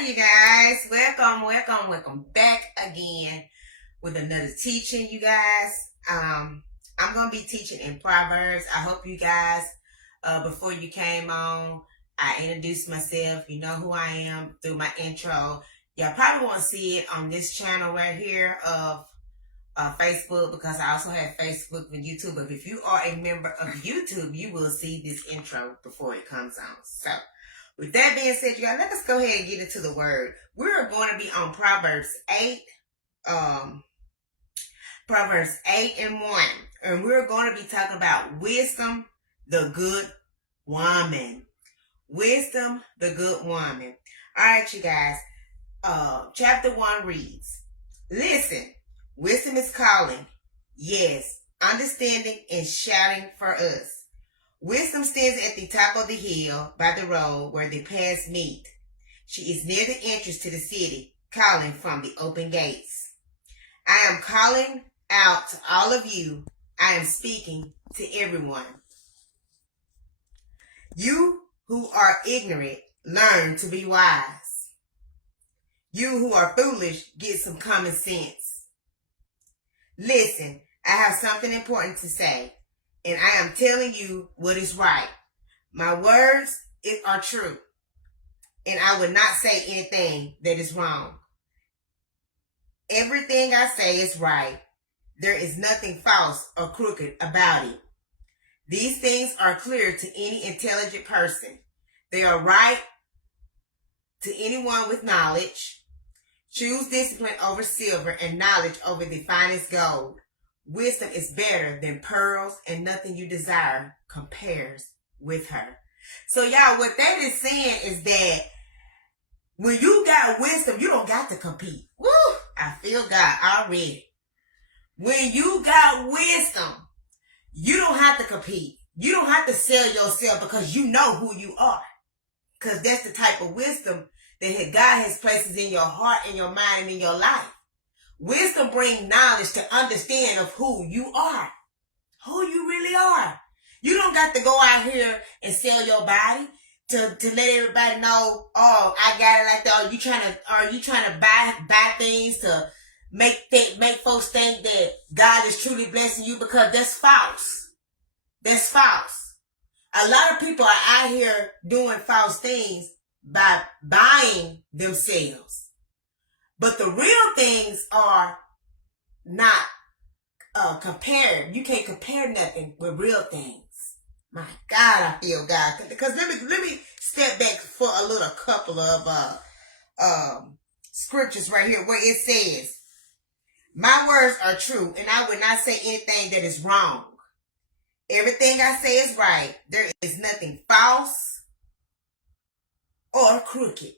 Hi, you guys. Welcome back again with another teaching, you guys. I'm going to be teaching in Proverbs. I hope you guys, before you came on, I introduced myself. You know who I am through my intro. Y'all probably won't see it on this channel right here of Facebook, because I also have Facebook and YouTube. But if you are a member of YouTube, you will see this intro before it comes on. So, with that being said, you guys, let us go ahead and get into the word. We're going to be on Proverbs 8, Proverbs 8 and 1. And we're going to be talking about wisdom, the good woman. Wisdom, the good woman. All right, you guys. Chapter 1 reads, listen, wisdom is calling. Yes, understanding and shouting for us. Wisdom stands at the top of the hill by the road where the paths meet. She is near the entrance to the city, calling from the open gates. I am calling out to all of you. I am speaking to everyone. You who are ignorant, learn to be wise. You who are foolish, get some common sense. Listen, I have something important to say. And I am telling you what is right. My words are true. And I would not say anything that is wrong. Everything I say is right. There is nothing false or crooked about it. These things are clear to any intelligent person. They are right to anyone with knowledge. Choose discipline over silver and knowledge over the finest gold. Wisdom is better than pearls, and nothing you desire compares with her. So y'all, what that is saying is that when you got wisdom, you don't got to compete. Woo! I feel God already. When you got wisdom, you don't have to compete. You don't have to sell yourself because you know who you are. Because that's the type of wisdom that God has places in your heart, in your mind, and in your life. Wisdom brings knowledge to understand of who you are. Who you really are. You don't got to go out here and sell your body to let everybody know, oh, I got it like that. Are you trying to buy things to make folks think that God is truly blessing you? Because that's false. That's false. A lot of people are out here doing false things by buying themselves. But the real things are not compared. You can't compare nothing with real things. My God, I feel God. Because let me step back for a little couple of scriptures right here where it says, my words are true, and I would not say anything that is wrong. Everything I say is right. There is nothing false or crooked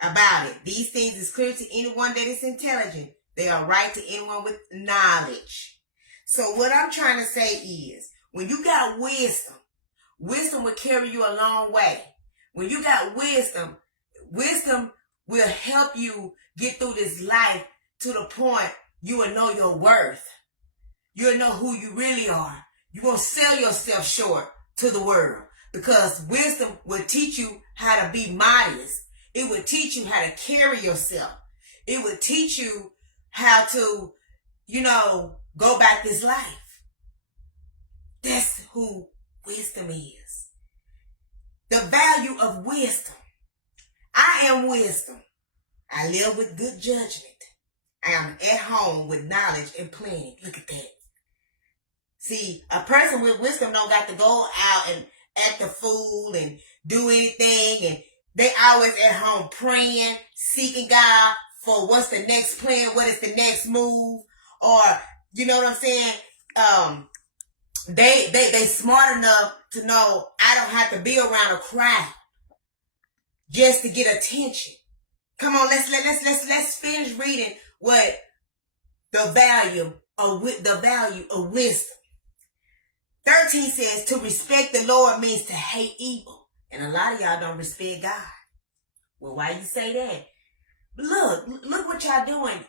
about it. These things is clear to anyone that is intelligent. They are right to anyone with knowledge. So what I'm trying to say is, when you got wisdom, wisdom will carry you a long way. When you got wisdom, wisdom will help you get through this life to the point you will know your worth. You'll know who you really are. You won't sell yourself short to the world, because wisdom will teach you how to be modest. It would teach you how to carry yourself. It would teach you how to, go about this life. That's who wisdom is. The value of wisdom. I am wisdom. I live with good judgment. I am at home with knowledge and planning. Look at that. See, a person with wisdom don't got to go out and act a fool and do anything, and they always at home praying, seeking God for what's the next plan, what is the next move, or you know what I'm saying? They smart enough to know I don't have to be around a crowd just to get attention. Come on, let's finish reading what the value of wisdom. 13 says, to respect the Lord means to hate evil. And a lot of y'all don't respect God. Well, why you say that? Look what y'all doing.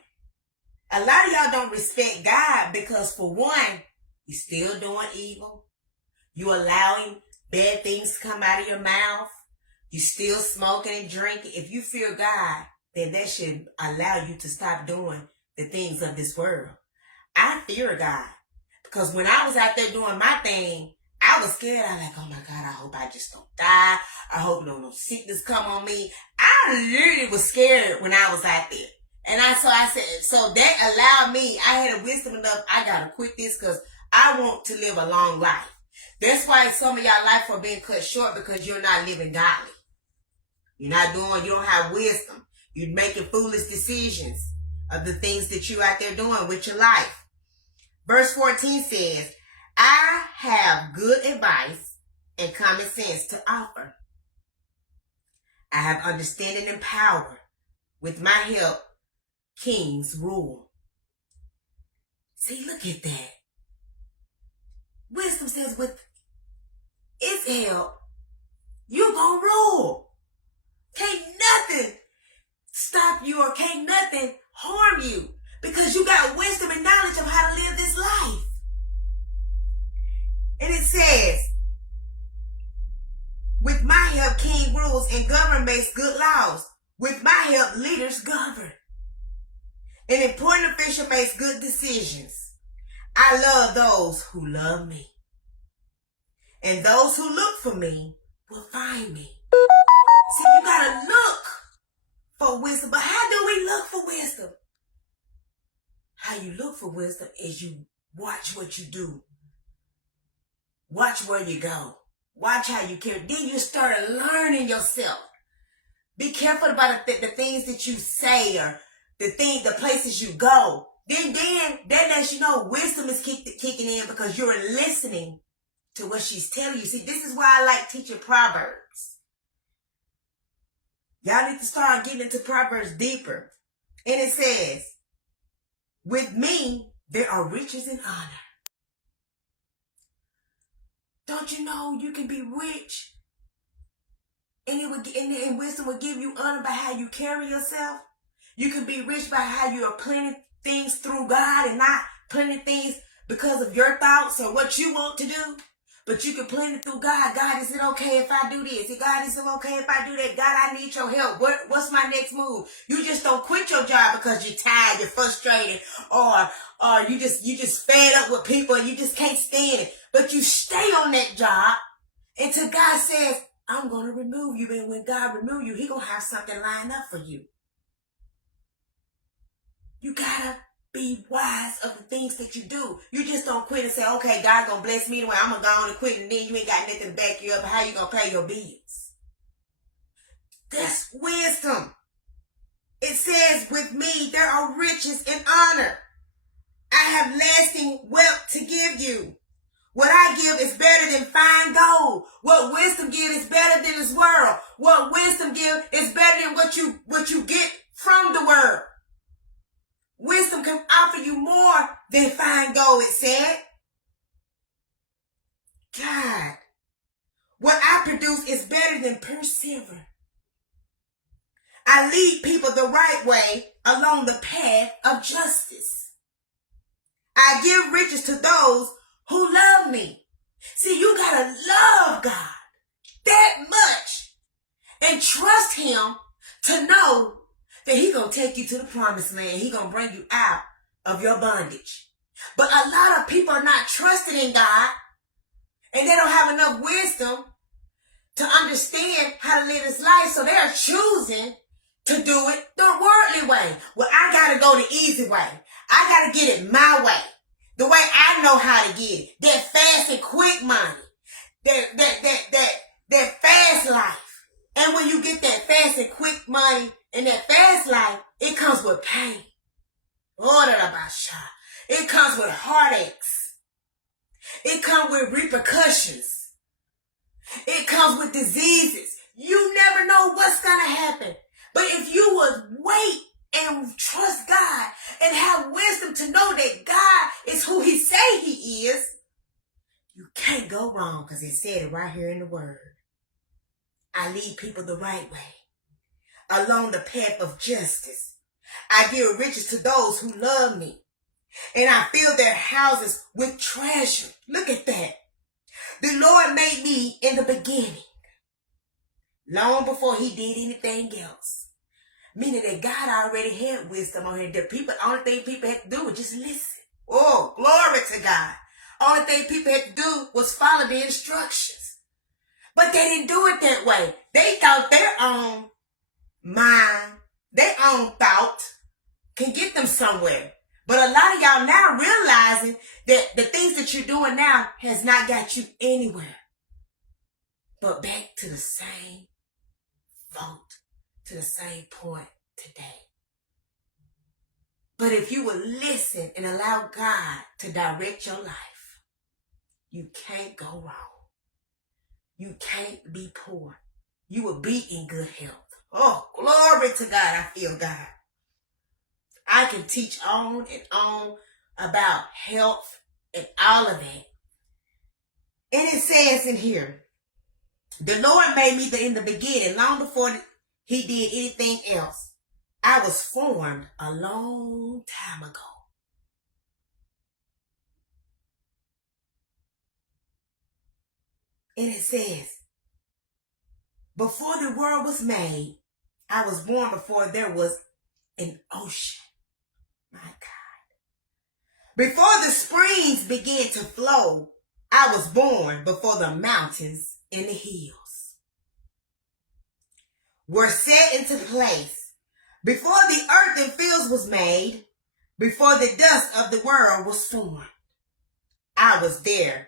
A lot of y'all don't respect God because, for one, you're still doing evil. You're allowing bad things to come out of your mouth. You still smoking and drinking. If you fear God, then that should allow you to stop doing the things of this world. I fear God. Because when I was out there doing my thing, I was scared. I was like, oh my God, I hope I just don't die. I hope no sickness come on me. I literally was scared when I was out there. And I said, so that allowed me, I had a wisdom enough, I got to quit this because I want to live a long life. That's why some of y'all life are being cut short, because you're not living godly. You don't have wisdom. You're making foolish decisions of the things that you're out there doing with your life. Verse 14 says, I have good advice and common sense to offer. I have understanding and power. With my help, kings rule. See, look at that. Wisdom says with its help, you're going to rule. Can't nothing stop you or can't nothing harm you, because you got wisdom and knowledge of how to live this life. And it says, with my help, king rules and government makes good laws. With my help, leaders govern. An important official makes good decisions. I love those who love me. And those who look for me will find me. See, you gotta look for wisdom. But how do we look for wisdom? How you look for wisdom is you watch what you do. Watch where you go. Watch how you carry. Then you start learning yourself. Be careful about the things that you say or the places you go. Then that lets you know wisdom is kicking in, because you're listening to what she's telling you. See, this is why I like teaching Proverbs. Y'all need to start getting into Proverbs deeper. And it says, with me, there are riches and honor. Don't you know you can be rich? And wisdom will give you honor by how you carry yourself. You can be rich by how you are planning things through God and not planning things because of your thoughts or what you want to do. But you can plan it through God. God, is it okay if I do this? God, is it okay if I do that? God, I need your help. What's my next move? You just don't quit your job because you're tired, you're frustrated, or you just fed up with people and you just can't stand it. But you stay on that job until God says, I'm going to remove you. And when God removes you, He going to have something lined up for you. You got to be wise of the things that you do. You just don't quit and say, okay, God going to bless me anyway. I'm going to go on and quit, and then you ain't got nothing to back you up. How you going to pay your bills? That's wisdom. It says, with me, there are riches and honor. I have lasting wealth to give you. What I give is better than fine gold. What wisdom gives is better than this world. What wisdom gives is better than what you get from the world. Wisdom can offer you more than fine gold, it said. God, what I produce is better than pure silver. I lead people the right way along the path of justice. I give riches to those who love me. See, you gotta love God that much and trust Him to know that He gonna take you to the promised land. He gonna bring you out of your bondage. But a lot of people are not trusting in God, and they don't have enough wisdom to understand how to live this life, so they're choosing to do it the worldly way. Well, I gotta go the easy way. I gotta get it my way. The way I know how to get it. That fast and quick money. That fast life. And when you get that fast and quick money and that fast life, it comes with pain. It comes with heartaches. It comes with repercussions. It comes with diseases. You never know what's going to happen. But if you would wait and trust God and have wisdom to know that God is who He say He is, you can't go wrong, because it said it right here in the Word. I lead people the right way, along the path of justice. I give riches to those who love me, and I fill their houses with treasure. Look at that. The Lord made me in the beginning. long before he did anything else. Meaning that God already had wisdom on him. The only thing people had to do was just listen. Oh, glory to God. Only thing people had to do was follow the instructions. But they didn't do it that way. They thought their own mind, their own thought can get them somewhere. But a lot of y'all now realizing that the things that you're doing now has not got you anywhere. But back to the same vote, to the same point today. But if you will listen and allow God to direct your life, you can't go wrong. You can't be poor. You will be in good health. Oh, glory to God. I feel God. I can teach on and on about health and all of that. And it says in here, the Lord made me in the beginning, long before he did anything else. I was formed a long time ago. And it says, before the world was made, I was born before there was an ocean. My God. Before the springs began to flow, I was born before the mountains and the hills were set into place. Before the earth and fields was made, before the dust of the world was formed, I was there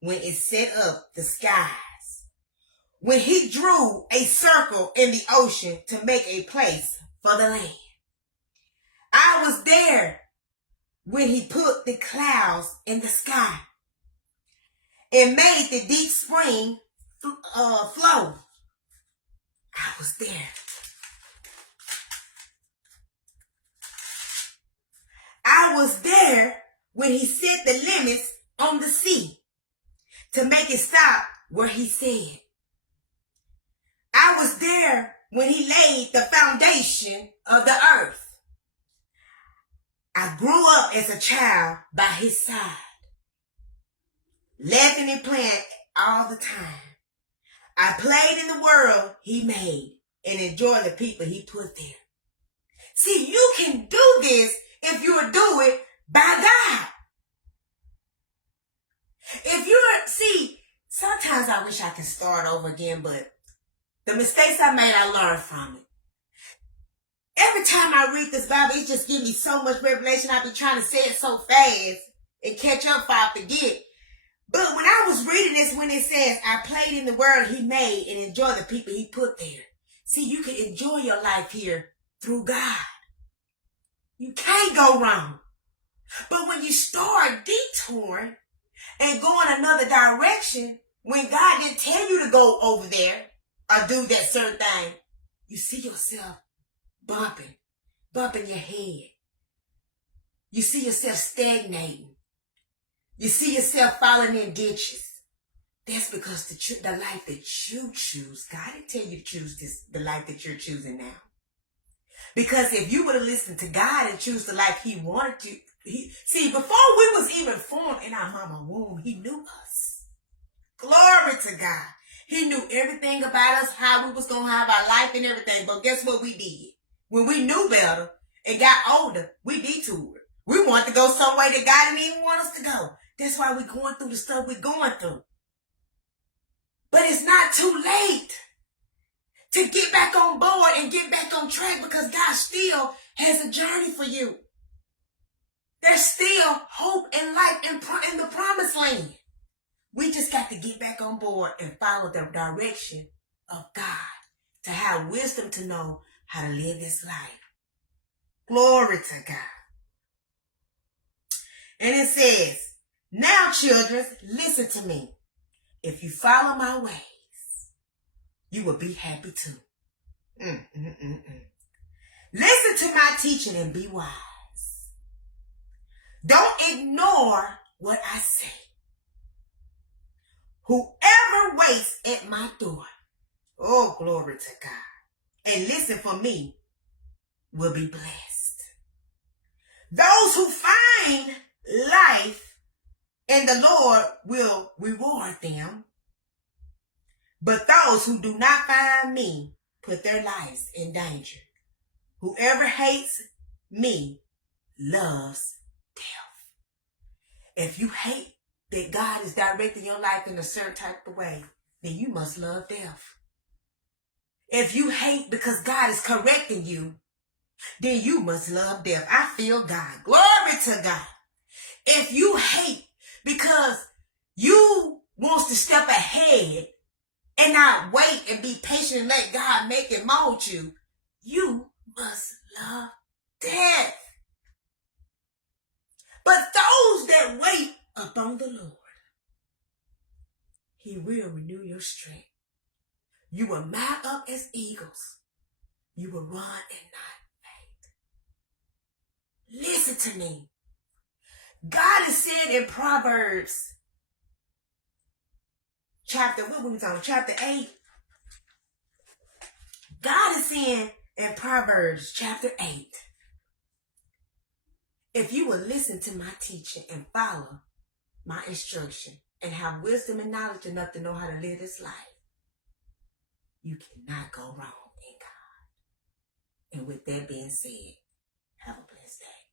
when it set up the skies, when he drew a circle in the ocean to make a place for the land. I was there when he put the clouds in the sky and made the deep spring flow. I was there. I was there when he set the limits on the sea to make it stop where he said. I was there when he laid the foundation of the earth. I grew up as a child by his side, laughing and playing all the time. I played in the world he made and enjoyed the people he put there. See, you can do this if you do it by God. Sometimes I wish I could start over again, but the mistakes I made, I learned from it. Every time I read this Bible, it just gives me so much revelation. I be trying to say it so fast and catch up if I forget. But when I was reading this, when it says, I played in the world he made and enjoy the people he put there. See, you can enjoy your life here through God. You can't go wrong. But when you start detouring and going another direction, when God didn't tell you to go over there or do that certain thing, you see yourself bumping your head. You see yourself stagnating. You see yourself falling in ditches. That's because the life that you choose, God didn't tell you to choose the life that you're choosing now. Because if you would have listened to God and choose the life he wanted you, before we was even formed in our mama womb, he knew us. Glory to God. He knew everything about us, how we was going to have our life and everything. But guess what we did? When we knew better and got older, we detoured. We wanted to go some way that God didn't even want us to go. That's why we're going through the stuff we're going through. But it's not too late to get back on board and get back on track, because God still has a journey for you. There's still hope and life in the promised land. We just got to get back on board and follow the direction of God, to have wisdom to know how to live this life. Glory to God. And it says, now children, listen to me. If you follow my ways, you will be happy too. Listen to my teaching and be wise. Don't ignore what I say. Whoever waits at my door, oh, glory to God, and listen for me, will be blessed. Those who find life and the Lord will reward them. But those who do not find me put their lives in danger. Whoever hates me loves death. If you hate that God is directing your life in a certain type of way, then you must love death. If you hate because God is correcting you, then you must love death. I feel God. Glory to God. If you hate because you wants to step ahead and not wait and be patient and let God make and mold you, you must love death. But those that wait upon the Lord, he will renew your strength. You will mount up as eagles. You will run and not faint. Listen to me. God is saying in Proverbs chapter 8. God is saying in Proverbs chapter 8, if you will listen to my teaching and follow my instruction and have wisdom and knowledge enough to know how to live this life, you cannot go wrong in God. And with that being said, have a blessed day.